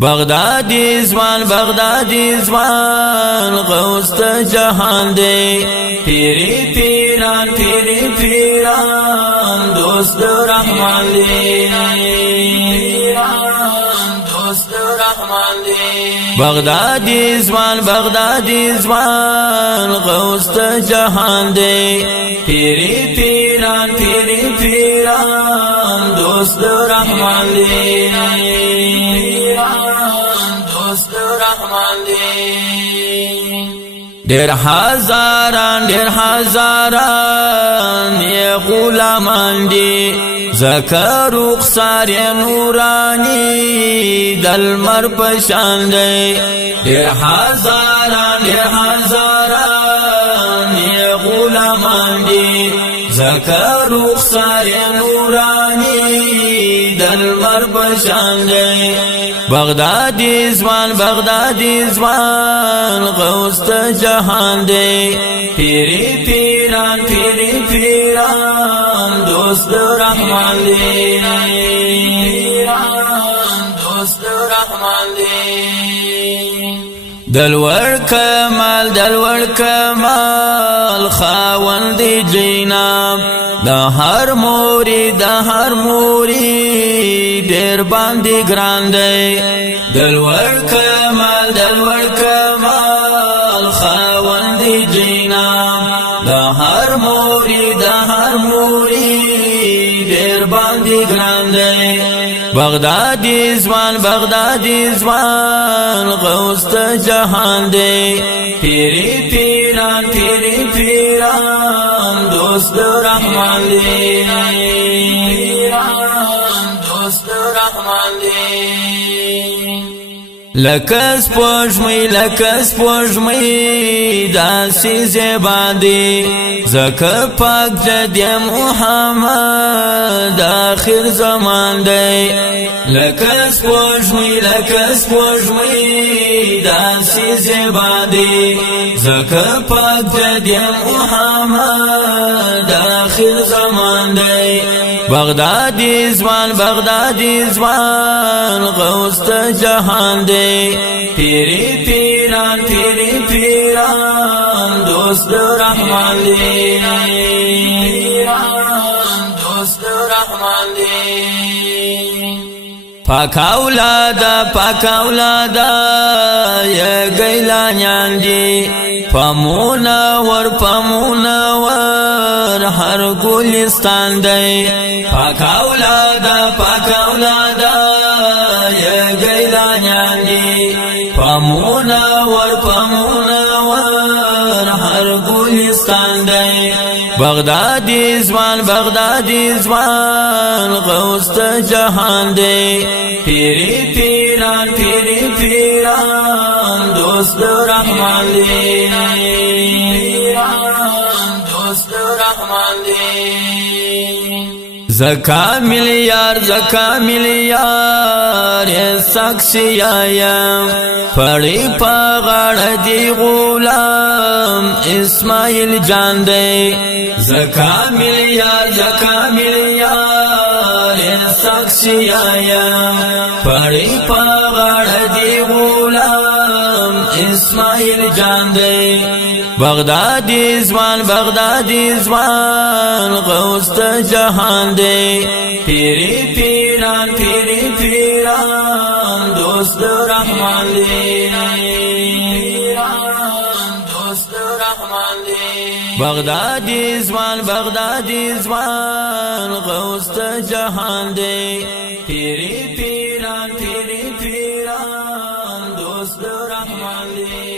بغدادی زمان غوث جهان دی پیری پیران دوست رحمان دی دوست رحمان دی بغدادی زمان غوث جهان دی پیری پیران دوست رحمان دی دوست رحمان دی دیر هزاران یہ غلامان دی ذکر رخسار نورانی دل مر پشان دی دیر هزاران یہ غلامان دی ذکر رخسار نورانی دل مر پشان دی بغدادی زمان غوث جهان دی پیری پیران دوست رحمان دی دوست رحمان دی دلور کمال خاوند جیناب دا هر موری دیر باندی گران دی دلور کمال خاوند جیناب دا هر موری دیر باندی گران دی بغدادی زمان غوث جهان دی پیری پیران دوست رحمان دی دوست رحمان دی لکس پوشمی داسی زیبادی زکر پاک جدی محمد آخر زمان دی لکس پوشمی داسی زیبادی زکر پاک جدی محمد آخر زمان دی بغدادی زمان غوث جهان دی پیری پیران دوست رحمان دی دوست رحمان دی پاک اولادا یا گیلانیان دی پمونور هر گلستان دی پاک اولادا یا گیلانیان دی پمونور هر گلستان دی بغدادی زمان غوث جهان دی پیری پیران دوست رحمان دی دوست رحمان دی زکا ملیار سکسی آیم پڑی پاغڑ دی غلام اسماعیل جان دی زکا ملیار سکسی آیم پڑی پاغڑ دی غلام اسماعیل جان دی بغدادی زمان غوث جهان دی پیری پیران دوست رحمان دی دوست رحمان دی بغدادی زمان غوث جهان دی پیری پیران دوست رحمان دی